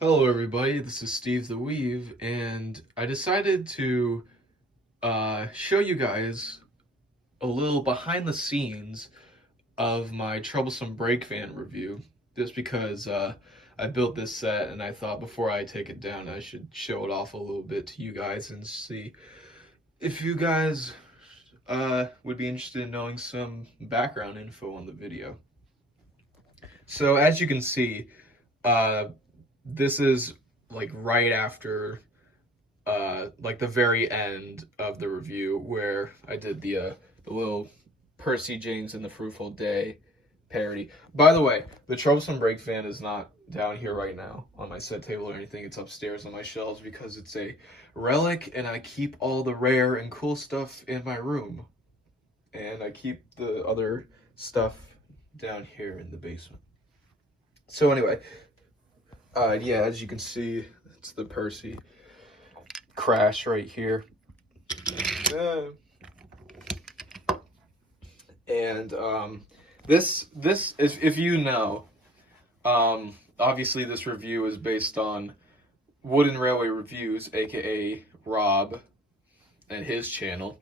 Hello, everybody. This is Steve the Weave, and I decided to show you guys a little behind the scenes of my Troublesome Brakevan review. Just because I built this set, and I thought before I take it down, I should show it off a little bit to you guys and see if you guys would be interested in knowing some background info on the video. So, as you can see, uh, this is like right after like the very end of the review where I did the little Percy James and the Fruitful Day parody. By the way, the Troublesome Brakevan is not down here right now on my set table or anything. It's upstairs on my shelves because it's a relic and I keep all the rare and cool stuff in my room. And I keep the other stuff down here in the basement. So anyway, yeah, as you can see, it's the Percy crash right here. And this if you know, obviously this review is based on Wooden Railway Reviews, aka Rob, and his channel,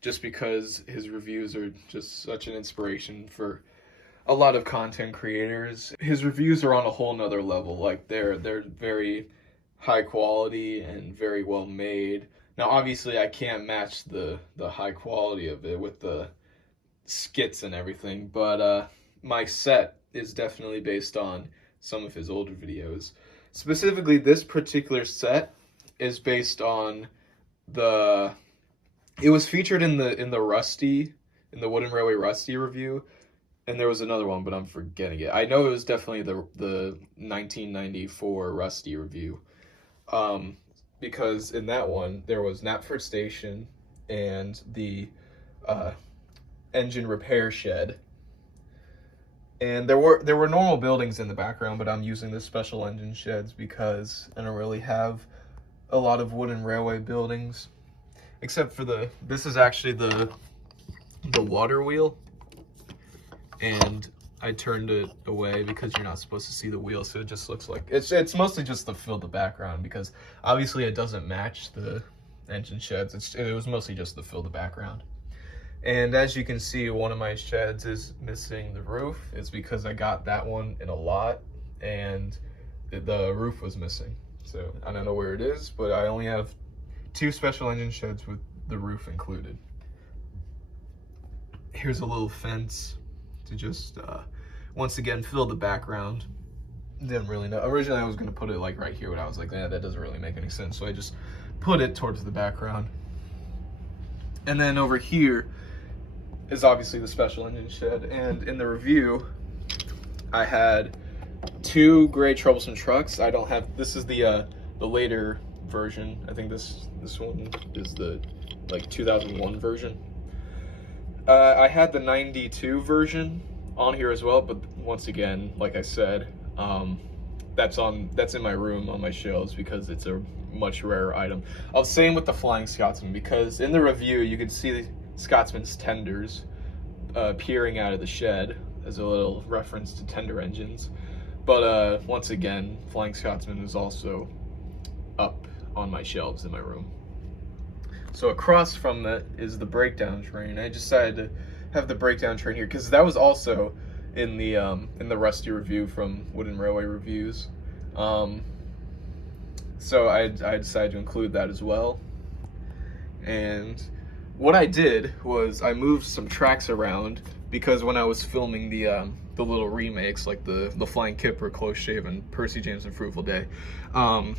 just because his reviews are just such an inspiration for a lot of content creators. His reviews are on a whole nother level. Like they're very high quality and very well made. Now obviously I can't match the high quality of it with the skits and everything, but my set is definitely based on some of his older videos. Specifically, this particular set is based on the it was featured in the Wooden Railway Rusty review, and there was another one, but I'm forgetting it. I know it was definitely the 1994 Rusty review, because in that one there was Knapford Station and the engine repair shed, and there were normal buildings in the background, but I'm using the special engine sheds because I don't really have a lot of wooden railway buildings, except for this is actually the water wheel. And I turned it away because you're not supposed to see the wheel, so it just looks like it's mostly just to fill the background, because obviously it doesn't match the engine sheds. It was mostly just to fill the background. And as you can see, one of my sheds is missing the roof. It's because I got that one in a lot and the roof was missing. So I don't know where it is, but I only have 2 special engine sheds with the roof included. Here's a little fence to just once again fill the background. Didn't really know. Originally I was going to put it like right here, but I was like, that doesn't really make any sense, so I just put it towards the background. And then over here is obviously the special engine shed, and in the review I had 2 gray Troublesome trucks. I don't have, this is the later version. I think this one is the like 2001 version. I had the 92 version on here as well, but once again, like I said, that's in my room on my shelves because it's a much rarer item. I was saying with the Flying Scotsman, because in the review you could see the Scotsman's tenders peering out of the shed as a little reference to tender engines. But once again, Flying Scotsman is also up on my shelves in my room. So across from that is the breakdown train. I decided to have the breakdown train here because that was also in the Rusty review from Wooden Railway Reviews. So I decided to include that as well. And what I did was I moved some tracks around because when I was filming the little remakes, like the Flying Kipper, Close Shave, and Percy James and Fruitful Day, I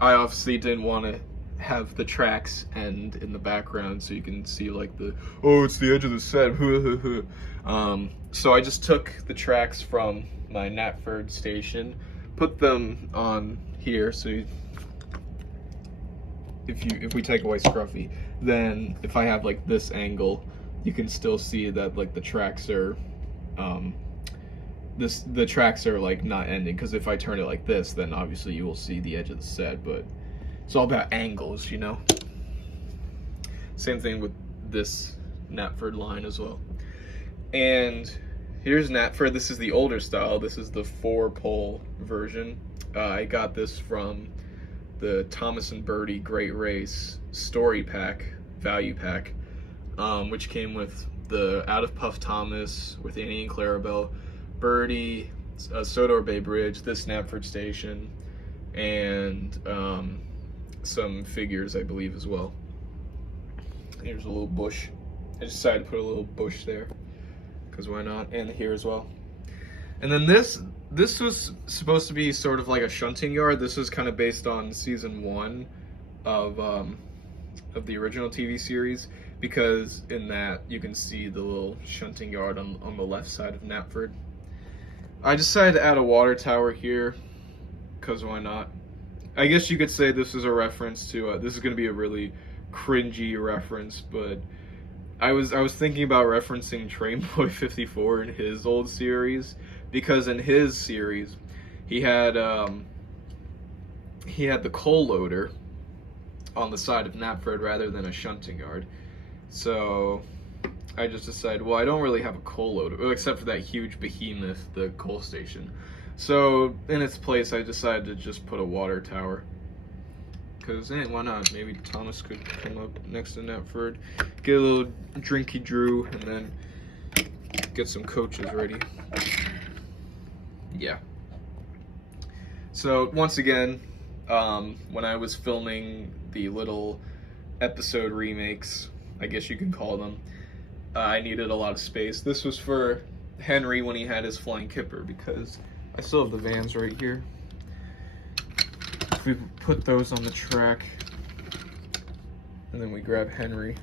obviously didn't want to have the tracks end in the background so you can see like it's the edge of the set. So I just took the tracks from my Knapford station, put them on here, so if we take away Scruffy, then if I have like this angle, you can still see that like the tracks are the tracks are like not ending, because if I turn it like this, then obviously you will see the edge of the set. But it's all about angles, you know. Same thing with this Knapford line as well. And here's Knapford. This is the older style. This is the 4-pole version. I got this from the Thomas and Birdie Great Race Story Pack, Value Pack, which came with the Out of Puff Thomas with Annie and Clarabelle, Birdie, Sodor Bay Bridge, this Knapford Station, and some figures, I believe, as well. Here's a little bush. I decided to put a little bush there, because why not? And here as well. And then this was supposed to be sort of like a shunting yard. This was kind of based on season 1 of the original TV series, because in that you can see the little shunting yard on the left side of Knapford. I decided to add a water tower here, because why not? I guess you could say this is a reference to, this is going to be a really cringy reference, but I was thinking about referencing Train Boy 54 in his old series, because in his series he had the coal loader on the side of Knapford rather than a shunting yard. So I just decided, well, I don't really have a coal loader except for that huge behemoth, the coal station. So in its place, I decided to just put a water tower. Because, why not? Maybe Thomas could come up next to Knapford, get a little drinky drew, and then get some coaches ready. Yeah. So, once again, when I was filming the little episode remakes, I guess you can call them, I needed a lot of space. This was for Henry when he had his flying kipper, because I still have the vans right here. We put those on the track, and then we grab Henry,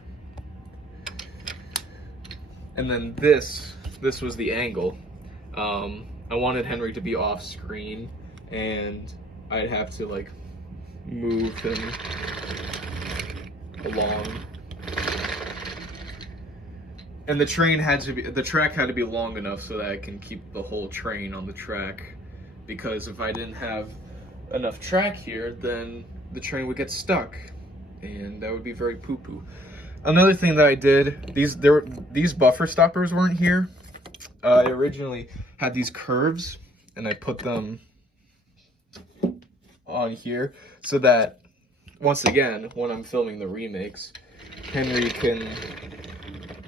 and then this was the angle. I wanted Henry to be off screen, and I'd have to like move him along, and the track had to be long enough so that I can keep the whole train on the track, because if I didn't have enough track here, then the train would get stuck, and that would be very poo-poo. Another thing that I did, these buffer stoppers weren't here. I originally had these curves, and I put them on here so that, once again, when I'm filming the remakes, Henry can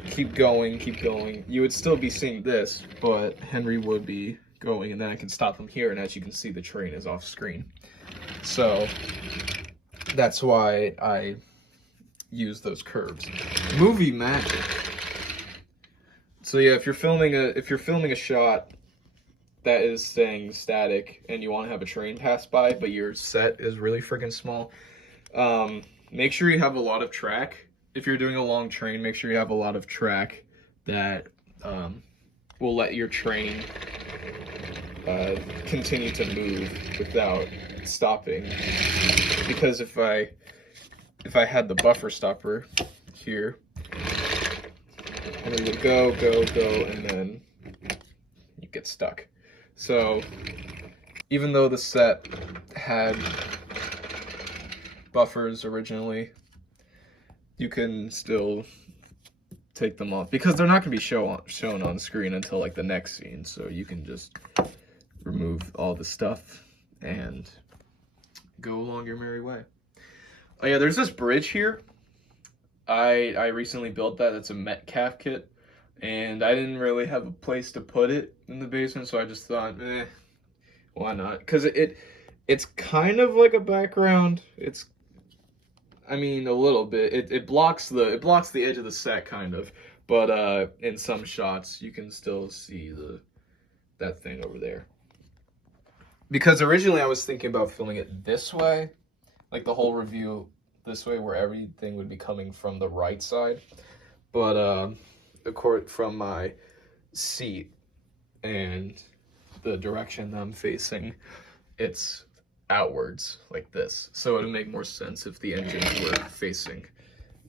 keep going. You would still be seeing this, but Henry would be going, and then I can stop them here, and as you can see, the train is off screen. So that's why I use those curves. Movie magic. So yeah, if you're filming a shot that is staying static and you want to have a train pass by, but your set is really freaking small, make sure you have a lot of track. If you're doing a long train, make sure you have a lot of track that will let your train continue to move without stopping. Because if I had the buffer stopper here, and it would go, and then you get stuck. So even though the set had buffers originally, you can still take them off, because they're not going to be shown on screen until like the next scene. So you can just remove all the stuff and go along your merry way. Oh yeah, there's this bridge here. I recently built that. It's a Metcalf kit, and I didn't really have a place to put it in the basement, so I just thought, why not? Because it's kind of like a background. I mean, a little bit. It blocks the edge of the set, kind of, but in some shots you can still see that thing over there. Because originally I was thinking about filming it this way, like the whole review this way, where everything would be coming from the right side. But from my seat and the direction that I'm facing, it's outwards like this. So it would make more sense if the engines were facing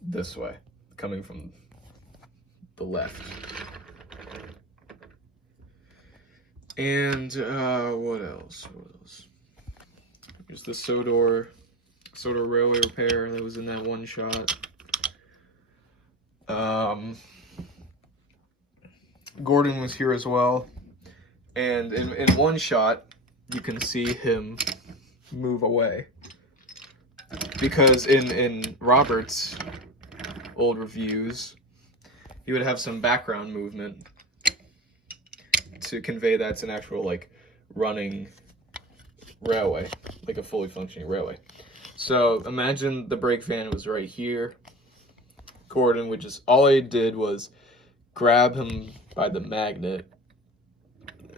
this way, coming from the left. And what else? Here's the Sodor Railway repair that was in that one shot. Gordon was here as well. And in one shot, you can see him move away. Because in Robert's old reviews, he would have some background movement to convey that's an actual, like, running railway, like a fully functioning railway. So imagine the Brakevan was right here. Gordon would just, all I did was grab him by the magnet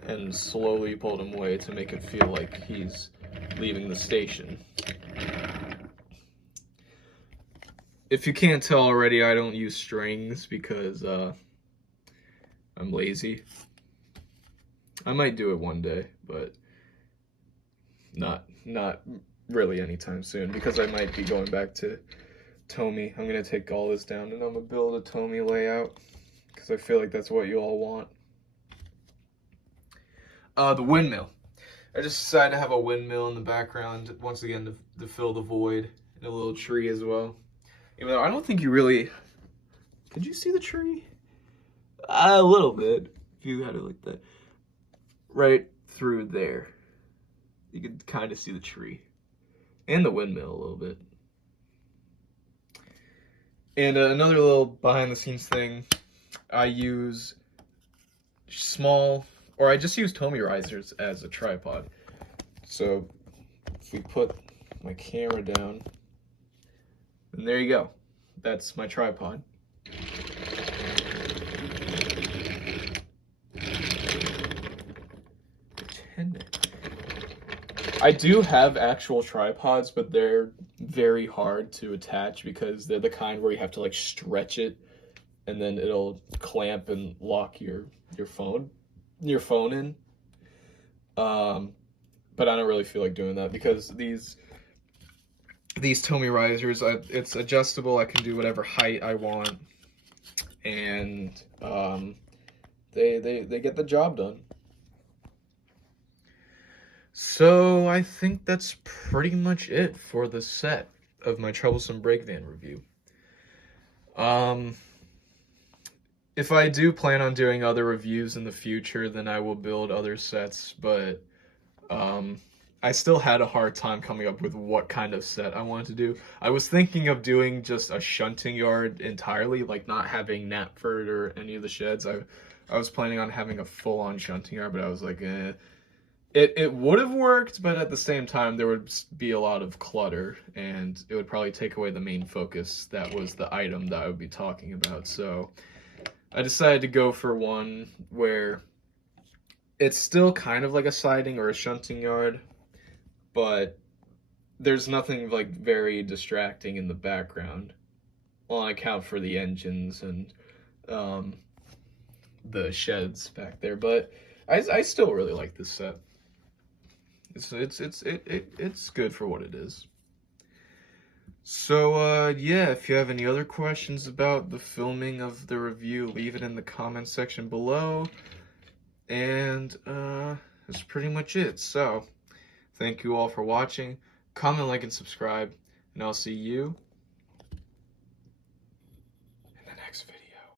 and slowly pulled him away to make it feel like he's leaving the station. If you can't tell already, I don't use strings because I'm lazy. I might do it one day, but not really anytime soon, because I might be going back to Tomy. I'm gonna take all this down and I'm gonna build a Tomy layout because I feel like that's what you all want. The windmill. I just decided to have a windmill in the background once again to fill the void, and a little tree as well. Even though I don't think you really... Could you see the tree? A little bit, if you had it like that. Right through there. You could kind of see the tree. And the windmill a little bit. And another little behind-the-scenes thing. I use small... Or I just use Tomy risers as a tripod. So, if we put my camera down... And there you go. That's my tripod. I do have actual tripods, but they're very hard to attach because they're the kind where you have to like stretch it and then it'll clamp and lock your phone in. But I don't really feel like doing that because these Tomy risers, it's adjustable. I can do whatever height I want, and they get the job done. So I think that's pretty much it for the set of my Troublesome Brakevan review. If I do plan on doing other reviews in the future, then I will build other sets, but I still had a hard time coming up with what kind of set I wanted to do. I was thinking of doing just a shunting yard entirely, like not having Knapford or any of the sheds. I was planning on having a full-on shunting yard, but I was like, eh. It would have worked, but at the same time, there would be a lot of clutter, and it would probably take away the main focus. That was the item that I would be talking about. So I decided to go for one where it's still kind of like a siding or a shunting yard, but there's nothing like very distracting in the background on account for the engines and the sheds back there. But I still really like this set. It's good for what it is. So yeah, if you have any other questions about the filming of the review, leave it in the comment section below. And that's pretty much it. So thank you all for watching. Comment, like, and subscribe, and I'll see you